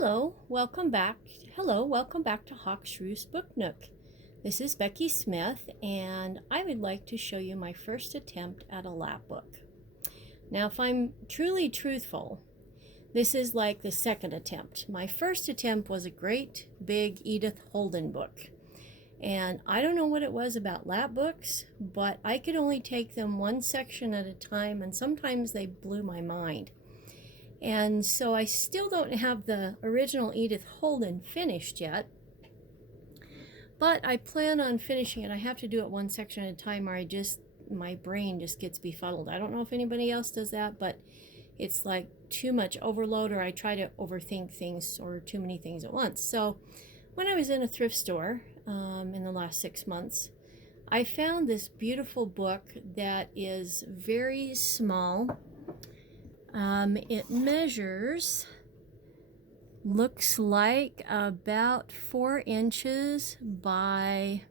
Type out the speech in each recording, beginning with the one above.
Hello, welcome back. Welcome back to Hawk's Roost Book Nook. This is Becky Smith, and I would like to show you my first attempt at a lap book. Now, if I'm truly truthful, this is like the second attempt. My first attempt was a great big Edith Holden book. And I don't know what it was about lap books, but I could only take them one section at a time, and sometimes they blew my mind. And so I still don't have the original Edith Holden finished yet, but I plan on finishing it. I have to do it one section at a time, or my brain just gets befuddled. I don't know if anybody else does that, but it's like too much overload, or I try to overthink things or too many things at once. So when I was in a thrift store in the last 6 months, I found this beautiful book that is very small. It measures, looks like about 4 inches by,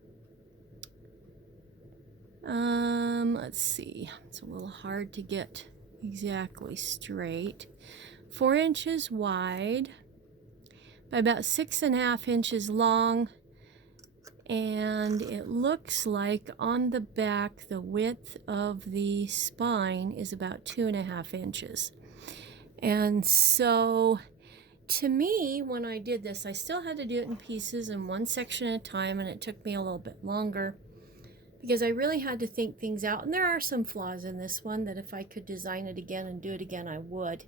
let's see, it's a little hard to get exactly straight. 4 inches wide by about 6.5 inches long. And it looks like on the back, the width of the spine is about 2.5 inches. And so to me, when I did this, I still had to do it in pieces in one section at a time, and it took me a little bit longer because I really had to think things out. And there are some flaws in this one that if I could design it again and do it again, I would.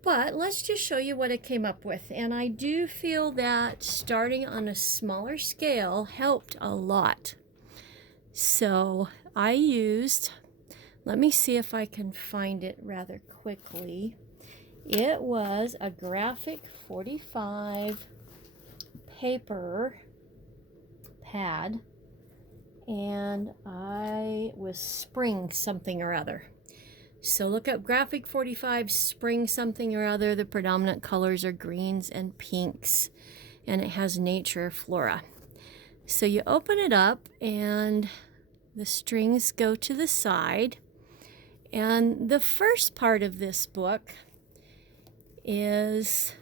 But let's just show you what I came up with. And I do feel that starting on a smaller scale helped a lot. So I used, let me see if I can find it rather quickly. It was a Graphic 45 paper pad, and I was Spring something or other. So look up Graphic 45 Spring something or other. The predominant colors are greens and pinks, and it has nature flora. So you open it up and the strings go to the side. And the first part of this book is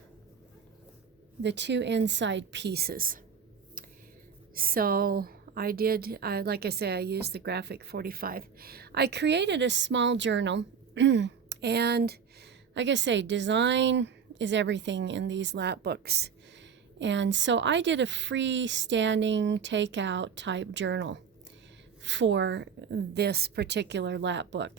the 2 inside pieces. So like I say, I used the Graphic 45. I created a small journal, and like I say, design is everything in these lap books. And so I did a freestanding takeout type journal for this particular lap book,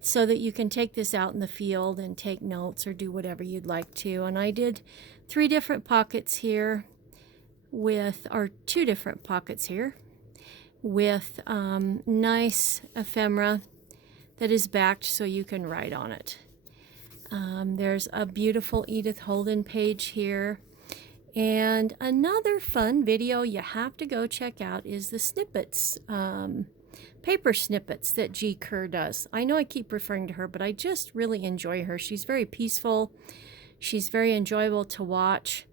so that you can take this out in the field and take notes or do whatever you'd like to. And I did 3 different pockets here or 2 different pockets here with nice ephemera that is backed so you can write on it. There's a beautiful Edith Holden page here. And another fun video you have to go check out is the snippets, paper snippets that G. Kerr does. I know I keep referring to her, but I just really enjoy her. She's very peaceful. She's very enjoyable to watch.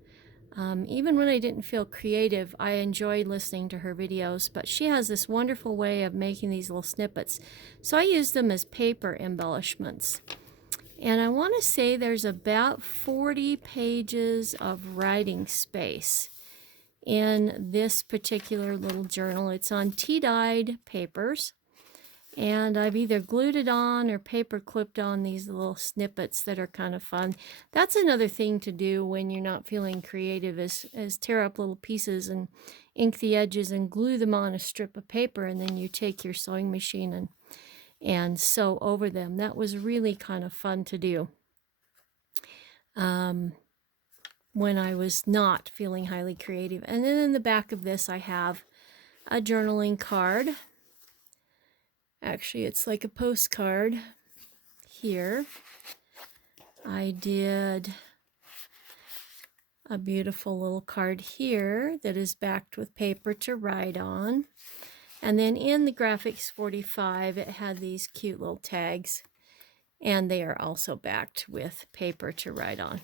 Even when I didn't feel creative, I enjoyed listening to her videos, but she has this wonderful way of making these little snippets. So I use them as paper embellishments. And I want to say there's about 40 pages of writing space in this particular little journal. It's on tea-dyed papers. And I've either glued it on or paper clipped on these little snippets that are kind of fun. That's another thing to do when you're not feeling creative is tear up little pieces and ink the edges and glue them on a strip of paper, and then you take your sewing machine and sew over them. That was really kind of fun to do when I was not feeling highly creative. And then in the back of this I have a journaling card. Actually, it's like a postcard here. I did a beautiful little card here that is backed with paper to write on. And then in the Graphics 45, it had these cute little tags, and they are also backed with paper to write on.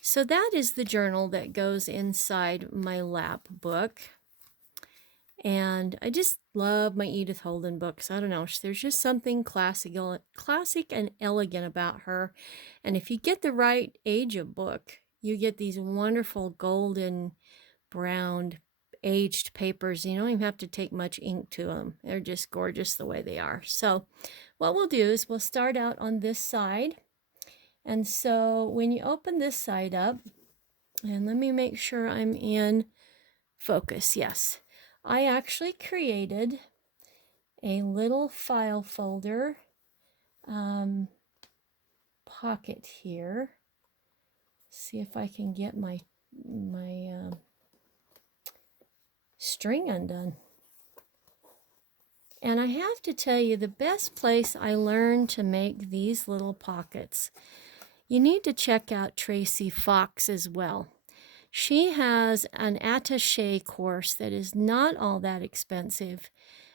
So that is the journal that goes inside my lap book. And I just love my Edith Holden books. I don't know, there's just something classic and elegant about her. And if you get the right age of book, you get these wonderful golden browned aged papers. You don't even have to take much ink to them. They're just gorgeous the way they are. So what we'll do is we'll start out on this side. And so when you open this side up, and let me make sure I'm in focus. Yes, I actually created a little file folder pocket here. See if I can get my string undone. And I have to tell you, the best place I learned to make these little pockets, you need to check out Tracy Fox as well. She has an attaché course that is not all that expensive.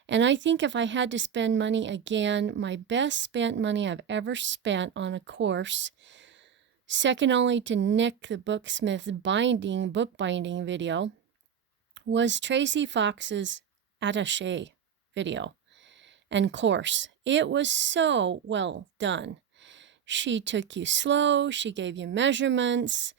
And I think if I had to spend money again, my best spent money I've ever spent on a course, second only to Nick the Booksmith's bookbinding video, was Tracy Fox's attaché video and course. It was so well done. She took you slow, she gave you measurements,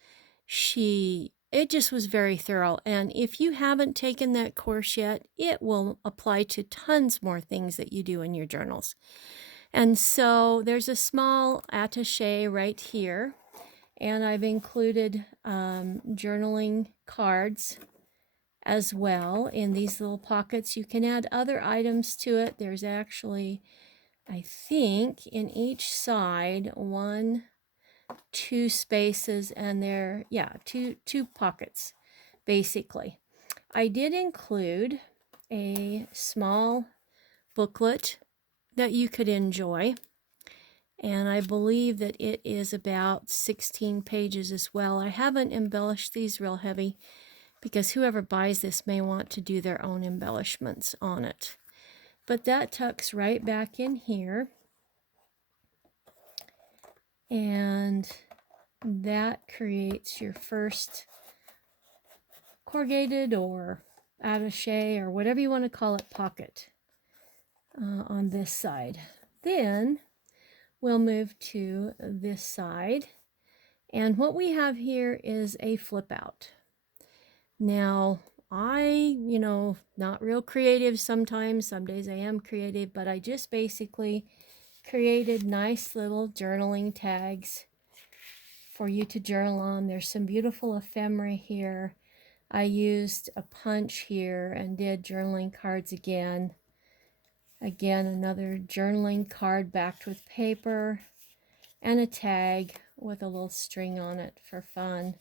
it just was very thorough. And if you haven't taken that course yet, it will apply to tons more things that you do in your journals. And so there's a small attaché right here, and I've included journaling cards as well in these little pockets. You can add other items to it. There's actually, I think, in each side, 1, 2 spaces, and there, yeah, two pockets, basically. I did include a small booklet that you could enjoy, and I believe that it is about 16 pages as well. I haven't embellished these real heavy because whoever buys this may want to do their own embellishments on it. But that tucks right back in here. And that creates your first corrugated or attaché or whatever you want to call it pocket on this side. Then we'll move to this side. And what we have here is a flip out. Now, not real creative sometimes. Some days I am creative, but I just basically created nice little journaling tags for you to journal on. There's some beautiful ephemera here. I used a punch here and did journaling cards again. Again, another journaling card backed with paper and a tag with a little string on it for fun.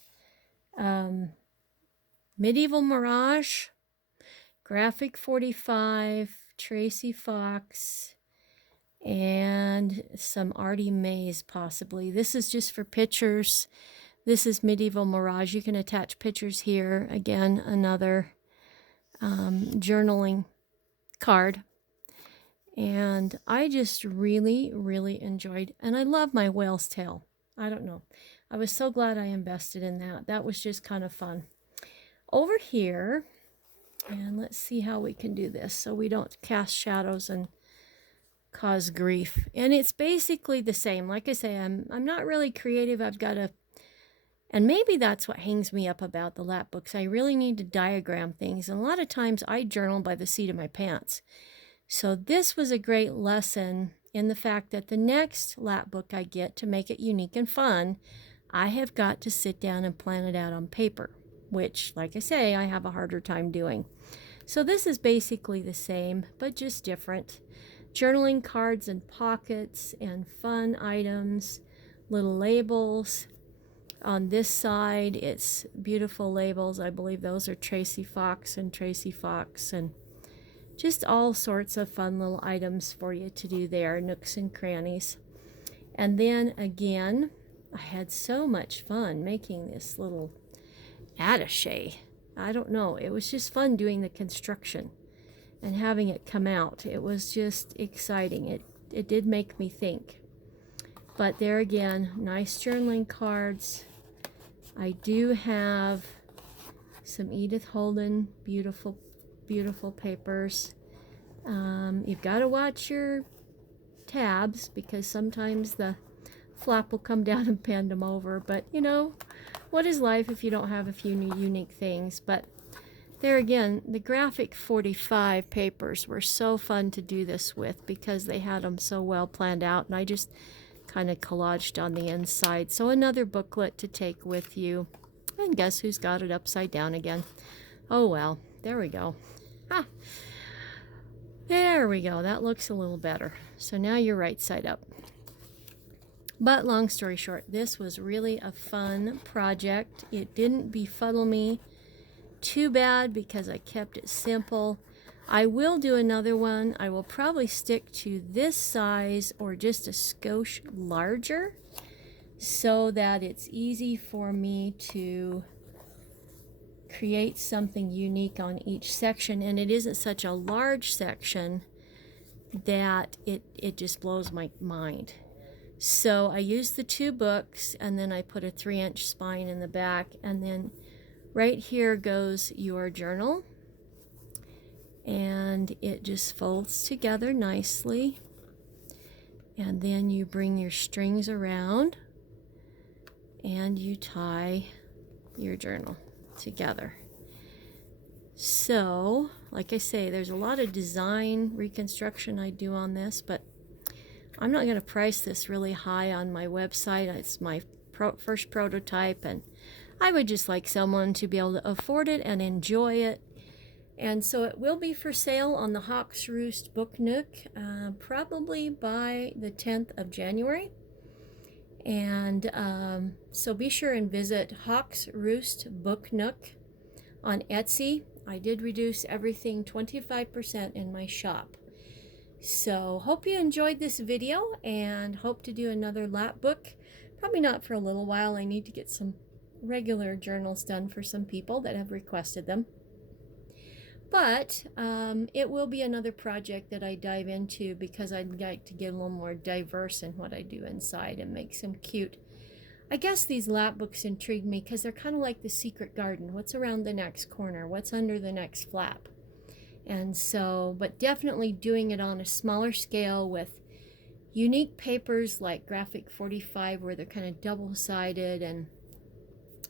Medieval Mirage, Graphic 45, Tracy Fox, and some Artie Mays possibly. This is just for pictures. This is Medieval Mirage. You can attach pictures here. Again, another journaling card. And I just really, really enjoyed, and I love my whale's tail. I don't know. I was so glad I invested in that. That was just kind of fun. Over here, and let's see how we can do this so we don't cast shadows and cause grief. And it's basically the same. Like I say, I'm not really creative. I've got to, and maybe that's what hangs me up about the lap books. I really need to diagram things. And a lot of times I journal by the seat of my pants. So this was a great lesson in the fact that the next lap book I get, to make it unique and fun, I have got to sit down and plan it out on paper, which, like I say, I have a harder time doing. So this is basically the same, but just different. Journaling cards and pockets and fun items, little labels. On this side, it's beautiful labels. I believe those are Tracy Fox, and just all sorts of fun little items for you to do there, nooks and crannies. And then again, I had so much fun making this little attaché. I don't know, it was just fun doing the construction and having it come out. It was just exciting. It did make me think. But there again, nice journaling cards. I do have some Edith Holden beautiful papers. You've got to watch your tabs because sometimes the flap will come down and bend them over, but what is life if you don't have a few new unique things? But there again, the Graphic 45 papers were so fun to do this with because they had them so well planned out, and I just kind of collaged on the inside. So another booklet to take with you. And guess who's got it upside down again? Oh well, there we go. Ah, there we go. That looks a little better. So now you're right side up. But long story short, this was really a fun project. It didn't befuddle me too bad because I kept it simple. I will do another one. I will probably stick to this size or just a skosh larger so that it's easy for me to create something unique on each section, and it isn't such a large section that it just blows my mind. So I used the 2 books, and then I put a 3-inch spine in the back, and then right here goes your journal, and it just folds together nicely, and then you bring your strings around and you tie your journal together. So like I say, there's a lot of design reconstruction I do on this, but I'm not going to price this really high on my website. It's my first prototype, and I would just like someone to be able to afford it and enjoy it. And so it will be for sale on the Hawk's Roost Book Nook probably by the 10th of January. And so be sure and visit Hawk's Roost Book Nook on Etsy. I did reduce everything 25% in my shop. So hope you enjoyed this video, and hope to do another lap book. Probably not for a little while. I need to get some regular journals done for some people that have requested them. But it will be another project that I dive into because I'd like to get a little more diverse in what I do inside and make some cute. I guess these lap books intrigue me because they're kind of like the secret garden. What's around the next corner? What's under the next flap? And so, but definitely doing it on a smaller scale with unique papers like Graphic 45 where they're kind of double-sided and,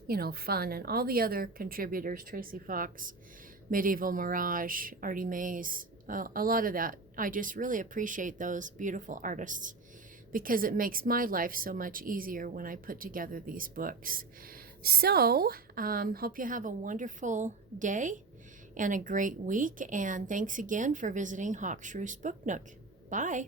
you know, fun, and all the other contributors, Tracy Fox, Medieval Mirage, Artie Mays, a lot of that. I just really appreciate those beautiful artists because it makes my life so much easier when I put together these books. So, hope you have a wonderful day and a great week, and thanks again for visiting Hawk's Roost Book Nook. Bye.